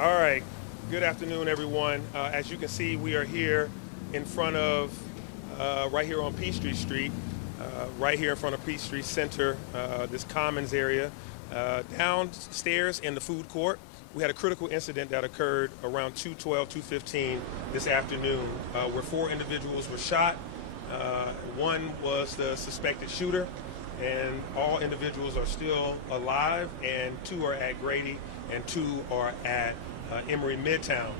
All right, good afternoon, everyone. As you can see, we are here in front of, right here on Peachtree Street, right here in front of Peachtree Center, this Commons area. Downstairs in the food court, we had a critical incident that occurred around 2:12, 2:15 this afternoon, where 4 individuals were shot. One was the suspected shooter, and all individuals are still alive, and 2 are at Grady and 2 are at Emory Midtown.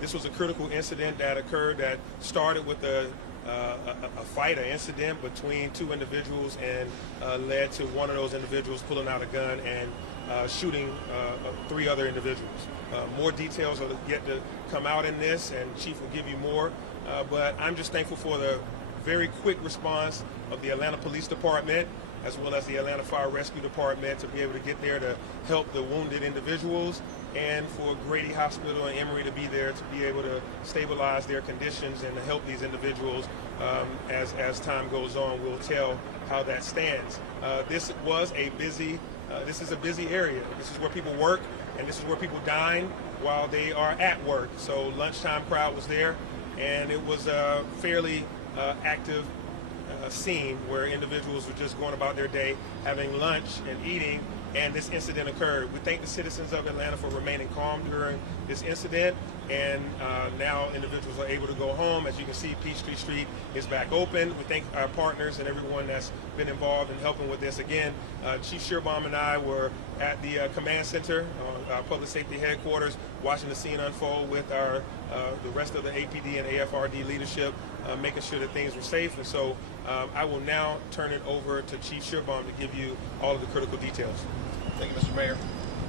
This was a critical incident that occurred that started with a fight, an incident between 2 individuals, and led to one of those individuals pulling out a gun and shooting 3 other individuals. More details are yet to come out in this, and Chief will give you more. But I'm just thankful for the very quick response of the Atlanta Police Department, as well as the Atlanta Fire Rescue Department, to be able to get there to help the wounded individuals, and for Grady Hospital and Emory to be there to be able to stabilize their conditions and to help these individuals. As time goes on, we'll tell how that stands. This is a busy area. This is where people work, and this is where people dine while they are at work. So lunchtime crowd was there, and it was a fairly active scene where individuals were just going about their day, having lunch and eating, and this incident occurred. We thank the citizens of Atlanta for remaining calm during this incident, and now individuals are able to go home. As you can see, Peachtree Street is back open. We thank our partners and everyone that's been involved in helping with this. Again, Chief Shearbaum and I were at the command center, our public safety headquarters, watching the scene unfold with the rest of the APD and AFRD leadership, making sure that things were safe. And so I will now turn it over to Chief Shearbaum to give you all of the critical details. Thank you, Mr. Mayor.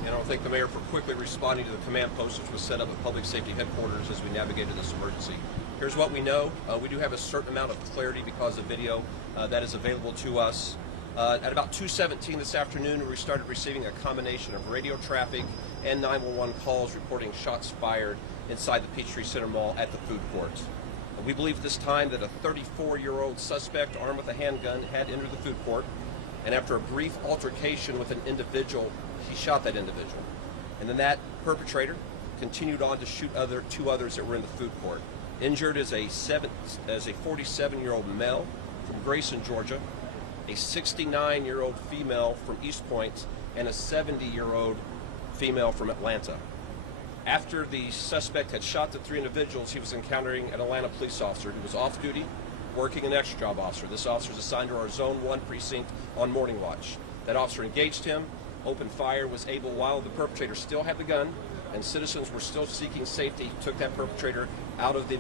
And I want to thank the Mayor for quickly responding to the command post which was set up at Public Safety Headquarters as we navigated this emergency. Here's what we know. We do have a certain amount of clarity because of video that is available to us. At about 2:17 this afternoon, we started receiving a combination of radio traffic and 911 calls reporting shots fired inside the Peachtree Center Mall at the food court. We believe at this time that a 34-year-old suspect armed with a handgun had entered the food court, and after a brief altercation with an individual, he shot that individual. And then that perpetrator continued on to shoot 2 others that were in the food court. Injured is a 47-year-old male from Grayson, Georgia, a 69-year-old female from East Point, and a 70-year-old female from Atlanta. After the suspect had shot the 3 individuals, he was encountering an Atlanta police officer who was off duty, working an extra job officer. This officer is assigned to our Zone 1 precinct on morning watch. That officer engaged him, opened fire, was able, while the perpetrator still had the gun and citizens were still seeking safety, took that perpetrator out of the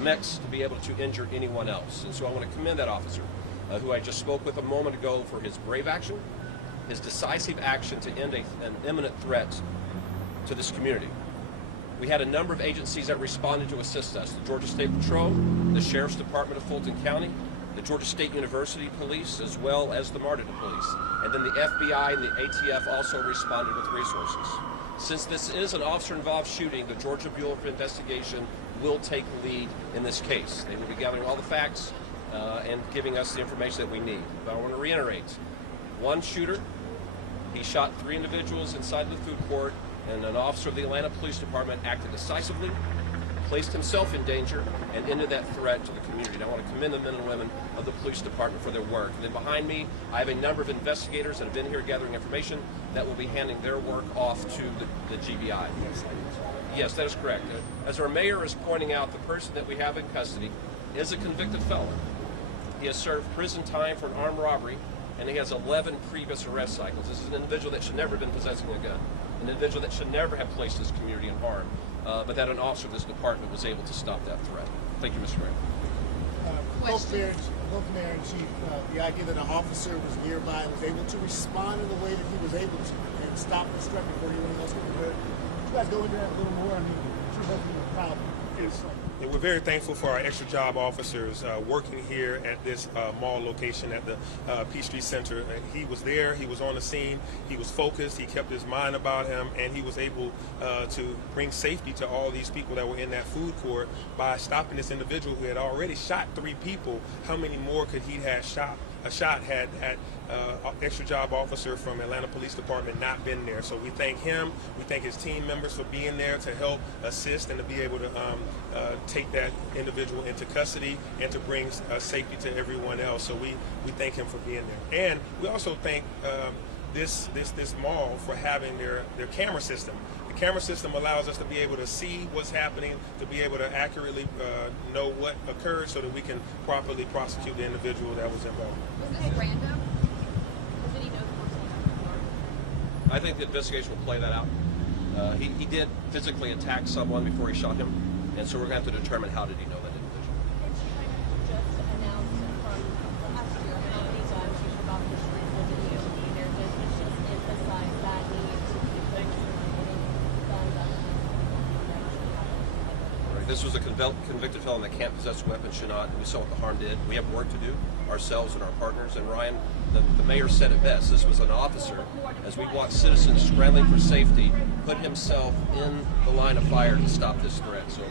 mix to be able to injure anyone else. And so I want to commend that officer, who I just spoke with a moment ago, for his brave action, his decisive action to end an imminent threat to this community. We had a number of agencies that responded to assist us: the Georgia State Patrol, the Sheriff's Department of Fulton County, the Georgia State University Police, as well as the MARTA Police. And then the FBI and the ATF also responded with resources. Since this is an officer-involved shooting, the Georgia Bureau of Investigation will take lead in this case. They will be gathering all the facts and giving us the information that we need. But I want to reiterate, one shooter, he shot 3 individuals inside the food court, and an officer of the Atlanta Police Department acted decisively, placed himself in danger, and ended that threat to the community. And I want to commend the men and women of the police department for their work. And then behind me, I have a number of investigators that have been here gathering information that will be handing their work off to the GBI. Yes, that is correct. As our mayor is pointing out, the person that we have in custody is a convicted felon. He has served prison time for an armed robbery, and he has 11 previous arrest cycles. This is an individual that should never have been possessing a gun, an individual that should never have placed this community in harm, but that an officer of this department was able to stop that threat. Thank you, Mr. Mayor. Both Mayor and Chief, the idea that an officer was nearby and was able to respond in the way that he was able to and stop this threat before anyone else could do it. You guys go into that a little more. I mean, Chief, hopefully you're proud. Yes. And we're very thankful for our extra job officers working here at this mall location at the Peachtree Center. He was there, he was on the scene, he was focused, he kept his mind about him, and he was able to bring safety to all these people that were in that food court by stopping this individual who had already shot 3 people. How many more could he have shot a shot had extra job officer from Atlanta Police Department not been there. So we thank him, we thank his team members for being there to help assist and to be able to take that individual into custody and to bring safety to everyone else. So we thank him for being there. And we also thank this mall for having their camera system. The camera system allows us to be able to see what's happening, to be able to accurately know what occurred so that we can properly prosecute the individual that was involved. Was this random? Or did he know the person was before? I think the investigation will play that out. He did physically attack someone before he shot him, and so we're going to have to determine how did he know that individual. And she kind of just announced from last year how many times she forgot to shrink the video either. Does this just emphasize that need to keep things from getting done that Right. This was a convicted felon that can't possess a weapon, should not. We saw what the harm did. We have work to do, ourselves and our partners. And Ryan, the mayor said it best. This was an officer, as we watched citizens scrambling for safety, put himself in the line of fire to stop this threat. So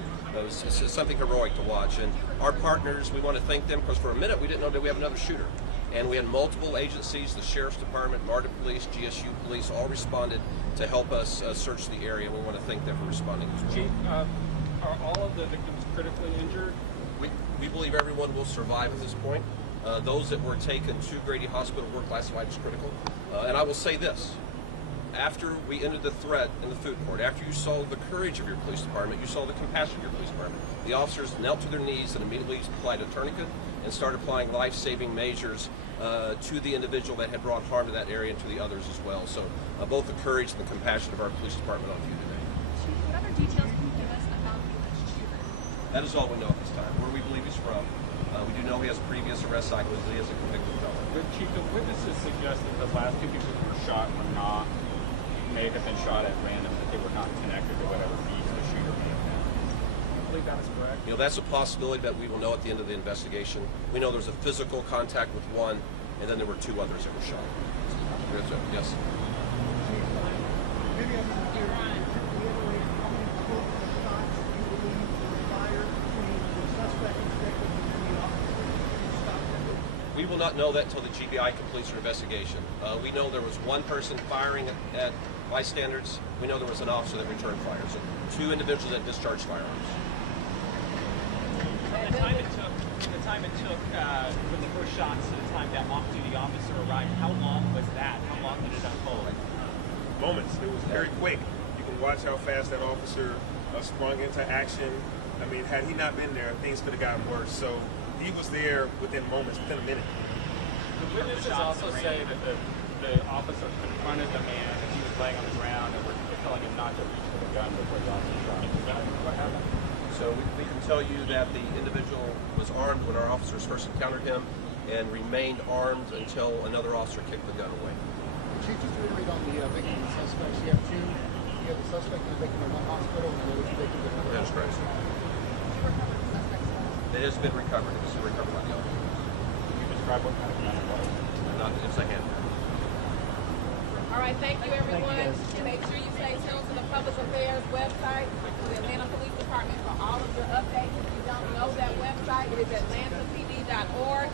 it's something heroic to watch. And our partners, we want to thank them because for a minute we didn't know that we have another shooter. And we had multiple agencies, the Sheriff's Department, MARTA Police, GSU Police, all responded to help us search the area. We want to thank them for responding as well. Chief, are all of the victims critically injured? We believe everyone will survive at this point. Those that were taken to Grady Hospital were classified as critical. And I will say this. After we ended the threat in the food court, after you saw the courage of your police department, you saw the compassion of your police department, the officers knelt to their knees and immediately applied a tourniquet and started applying life-saving measures to the individual that had brought harm to that area and to the others as well. So both the courage and the compassion of our police department on view today. What other details can you give us about the alleged shooter? That is all we know at this time. Where we believe he's from. We do know he has a previous arrest cycle. He is a convicted felon. But Chief, the witnesses suggest that the last two people who were shot may have been shot at random, that they were not connected to whatever beat the shooter may have been. I believe that is correct. You know, that's a possibility that we will know at the end of the investigation. We know there was a physical contact with one, and then there were two others that were shot. Yes. Maybe I'm not clear. Reiterate how many total shots you believe were fired between the suspect and victim and the officer who stopped them? We will not know that until the GBI completes their investigation. We know there was one person firing at bystanders. We know there was an officer that returned fire. So two individuals that discharged firearms. The time it took from the first shots to the time that off-duty officer arrived, how long was that? How long did it unfold? Moments. It was very quick. You can watch how fast that officer sprung into action. I mean, had he not been there, things could have gotten worse. So he was there within moments, within a minute. The witnesses also say that the officer confronted the man as he was laying on the ground and were telling him not to reach for the gun before the officer shot him. Is that what happened? So we can tell you that the individual was armed when our officers first encountered him and remained armed until another officer kicked the gun away. Chief, just to reiterate on the victim and suspects, you have two. You have the suspect and the victim in one hospital, and the other two victims in another That is hospital. correct. Did you recover the suspect's phone? It has been recovered. It was recovered by the officer. Can you describe what kind of gun it was? It's a handgun. All right, thank you, everyone. Make sure you stay tuned to the Public Affairs website, the Atlanta Police Department, for all of your updates. If you don't know that website, it is atlantapd.org.